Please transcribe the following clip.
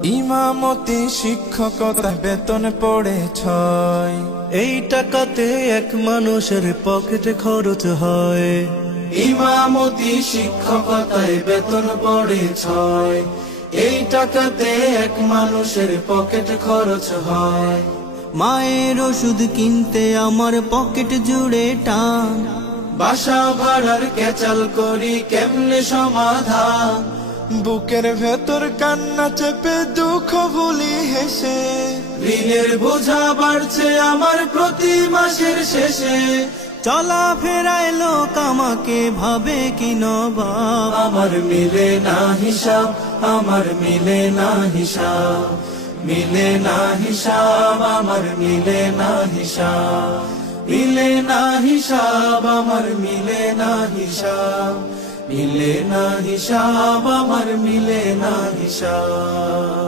ইমামতি শিক্ষকতা বেতন পড়ে 6। এই টাকাতে এক মানুষের পকেটে খরচ হয়। ইমামতি শিক্ষকতায় বেতন পড়ে 6। এই টাকাতে এক মানুষের পকেট খরচ হয়। মায়ের ওষুধ কিনতে আমার পকেট জুড়ে টান। বাসা ভাড়ার কেচাল করি কেমনে সমাধান। বুকের ভেতর কান্না চেপে দুঃখ ভুলি হেসে। ঋণের বোঝা বাড়ছে আমার প্রতি মাসের শেষে। চলা ফেরায় লোক আমাকে ভাবে কি নবাব। আমার মিলে না হিসাব, আমার মিলে না হিসাব, মিলে না হিসাব, আমার মিলে না হিসাব, মিলে না হিসাব, আমার মিলে না হিসাব, মিলে না হিসাব, আমার মিলে না হিসাব।